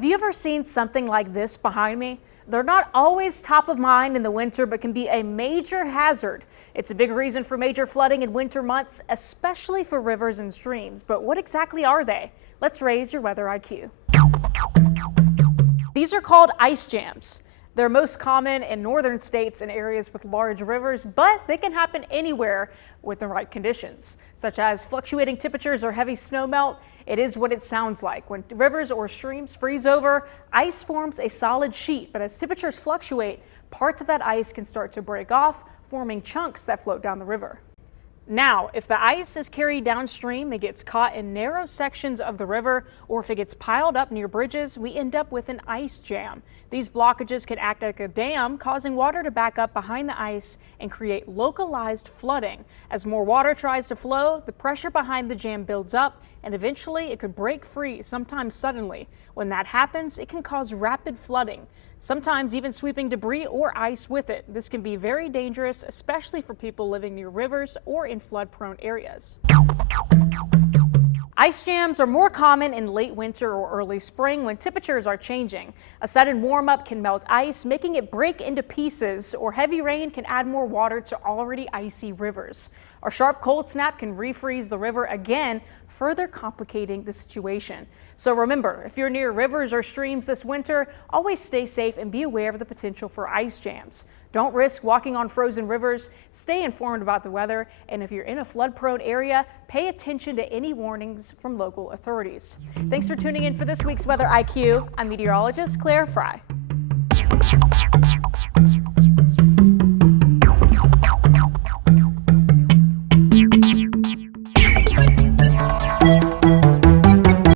Have you ever seen something like this behind me? They're not always top of mind in the winter, but can be a major hazard. It's a big reason for major flooding in winter months, especially for rivers and streams. But what exactly are they? Let's raise your weather IQ. These are called ice jams. They're most common in northern states and areas with large rivers, but they can happen anywhere with the right conditions, such as fluctuating temperatures or heavy snowmelt. It is what it sounds like. When rivers or streams freeze over, ice forms a solid sheet, but as temperatures fluctuate, parts of that ice can start to break off, forming chunks that float down the river. Now, if the ice is carried downstream, it gets caught in narrow sections of the river, or if it gets piled up near bridges, we end up with an ice jam. These blockages can act like a dam, causing water to back up behind the ice and create localized flooding. As more water tries to flow, the pressure behind the jam builds up, and eventually it could break free, sometimes suddenly. When that happens, it can cause rapid flooding, sometimes even sweeping debris or ice with it. This can be very dangerous, especially for people living near rivers or in flood-prone areas. Ice jams are more common in late winter or early spring when temperatures are changing. A sudden warm-up can melt ice, making it break into pieces, or heavy rain can add more water to already icy rivers. A sharp cold snap can refreeze the river again, further complicating the situation. So remember, if you're near rivers or streams this winter, always stay safe and be aware of the potential for ice jams. Don't risk walking on frozen rivers, stay informed about the weather, and if you're in a flood-prone area, pay attention to any warnings from local authorities. Thanks for tuning in for this week's Weather IQ. I'm meteorologist Claire Fry.